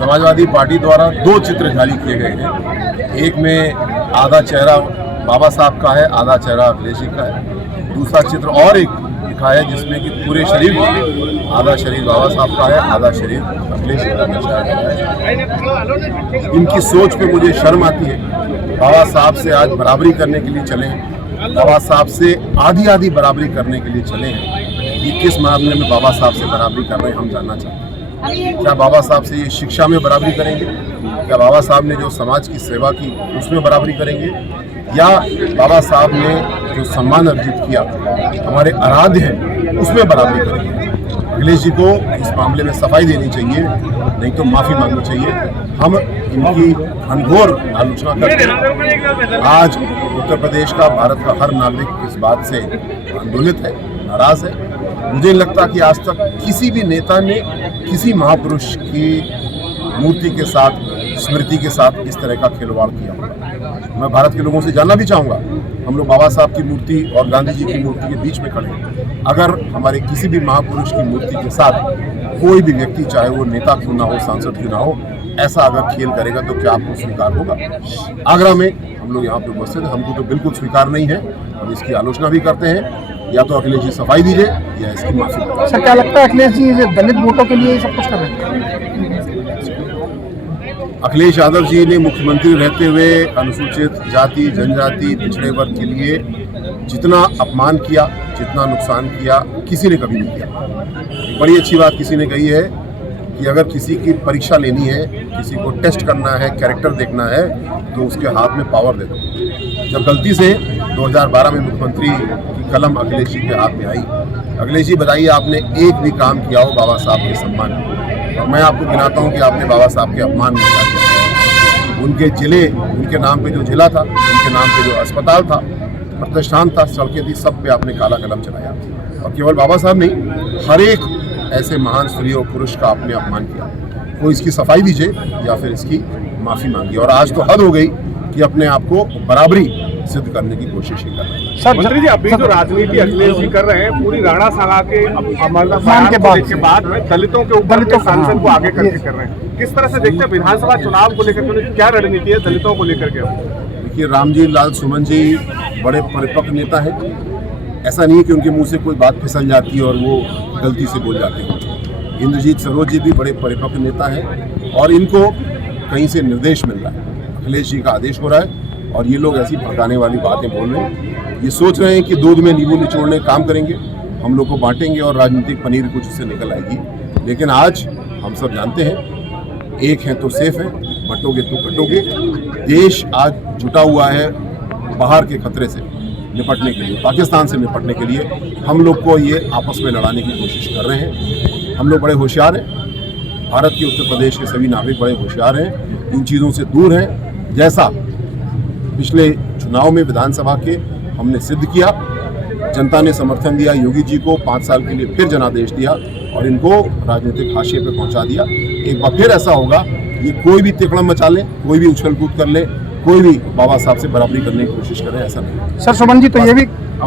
Samajwadi party द्वारा 2 चित्र जारी किए गए हैं। एक में आधा चेहरा बाबा साहब का है, आधा चेहरा अखिलेश जी का है। दूसरा चित्र और एक दिखा है जिसमें कि पूरे शरीर में आधा शरीर बाबा साहब का है, आधा शरीर अखिलेश जी का दर्शाया गया है। इनकी सोच पे मुझे शर्म आती है। बाबा साहब से आज बराबरी करने के लिए चले हैं, बाबा साहब से आधी बराबरी करने के लिए चले हैं। ये किस मामले में बाबा साहब से बराबरी कर रहे हैं, हम जानना चाहते हैं। क्या बाबा साहब से ये शिक्षा में बराबरी करेंगे? क्या बाबा साहब ने जो समाज की सेवा की उसमें बराबरी करेंगे? या बाबा साहब ने जो सम्मान अर्जित किया, हमारे आराध्य हैं, उसमें बराबरी करेंगे? अखिलेश जी को इस मामले में सफाई देनी चाहिए, नहीं तो माफ़ी मांगनी चाहिए। हम इनकी घनघोर आलोचना करते हैं। आज उत्तर प्रदेश का, भारत का हर नागरिक इस बात से आंदोलित है, नाराज है। मुझे लगता कि आज तक किसी भी नेता ने किसी महापुरुष की मूर्ति के साथ, स्मृति के साथ इस तरह का खिलवाड़ किया। मैं भारत के लोगों से जानना भी चाहूँगा, हम लोग बाबा साहब की मूर्ति और गांधी जी की मूर्ति के बीच में खड़े हैं। अगर हमारे किसी भी महापुरुष की मूर्ति के साथ कोई भी व्यक्ति, चाहे वो नेता क्यों ना हो, सांसद क्यों ना हो, ऐसा अगर खेल करेगा तो क्या आपको स्वीकार होगा? आगरा में हम लोग यहाँ पे उपस्थित हैं, हमको तो बिल्कुल स्वीकार नहीं है। हम इसकी आलोचना भी करते हैं। या तो अखिलेश जी सफाई दीजिए या इसकी माफी। सर, क्या लगता है अखिलेश जी दलित वोटों के लिए सब कुछ कर रहे हैं? अखिलेश यादव जी ने मुख्यमंत्री रहते हुए अनुसूचित जाति, जनजाति, पिछड़े वर्ग के लिए जितना अपमान किया, जितना नुकसान किया, किसी ने कभी नहीं किया। बड़ी अच्छी बात किसी ने कही है कि अगर किसी की परीक्षा लेनी है, किसी को टेस्ट करना है, कैरेक्टर देखना है, तो उसके हाथ में पावर दे दो। जब गलती से 2012 में मुख्यमंत्री की कलम अखिलेश जी के हाथ में आई, अखिलेश जी बताइए आपने एक भी काम किया हो बाबा साहब के सम्मान में? और मैं आपको गिनाता हूँ कि आपने बाबा साहब के अपमान में क्या किया। उनके जिले, उनके नाम पे जो जिला था, उनके नाम पे जो अस्पताल था, प्रतिष्ठान था, सड़कें थी, सब पे आपने काला कलम चलाया। और केवल बाबा साहब नहीं, हर एक ऐसे महान स्त्री और पुरुष का आपने अपमान किया। वो इसकी सफाई दीजिए या फिर इसकी माफ़ी मांगिए। और आज तो हद हो गई कि अपने आप को बराबरी सिद्ध करने की कोशिश ही कर रहे हैं। सर, मंत्री जी, अभी जो राजनीति अखिलेश जी कर रहे हैं, पूरी राणा सागा के बाद में दलितों के ऊपर सांसद को आगे करके कर रहे हैं, किस तरह से देखते हैं विधानसभा चुनाव को लेकर? क्या रणनीति है दलितों को लेकर के? देखिए, रामजी लाल सुमन जी बड़े परिपक्व नेता हैं। ऐसा नहीं है कि उनके मुंह से कोई बात फिसल जाती है और वो गलती से बोल जाते हैं। इंद्रजीत सरोज जी भी बड़े परिपक्व नेता हैं और इनको कहीं से निर्देश मिल रहा है, अखिलेश जी का आदेश हो रहा है और ये लोग ऐसी भड़काने वाली बातें बोल रहे हैं। ये सोच रहे हैं कि दूध में नींबू निचोड़ने का काम करेंगे, हम लोग को बांटेंगे और राजनीतिक पनीर कुछ उससे निकल आएगी। लेकिन आज हम सब जानते हैं, एक हैं तो सेफ है, बटोगे तो कटोगे। देश आज जुटा हुआ है बाहर के खतरे से निपटने के लिए, पाकिस्तान से निपटने के लिए। हम लोग को ये आपस में लड़ाने की कोशिश कर रहे हैं। हम लोग बड़े होशियार हैं, भारत के उत्तर प्रदेश के सभी नागरिक बड़े होशियार हैं, इन चीज़ों से दूर हैं। जैसा पिछले चुनाव में विधानसभा के हमने सिद्ध किया, जनता ने समर्थन दिया, योगी जी को 5 साल के लिए फिर जनादेश दिया और इनको राजनीतिक हाशिए पे पहुंचा दिया। एक बार फिर ऐसा होगा, ये कोई भी तिकड़म मचा ले, कोई भी उछल कूद कर ले, कोई भी बाबा साहब से बराबरी करने की कोशिश करे, ऐसा नहीं। सर, सुमन जी तो ये भी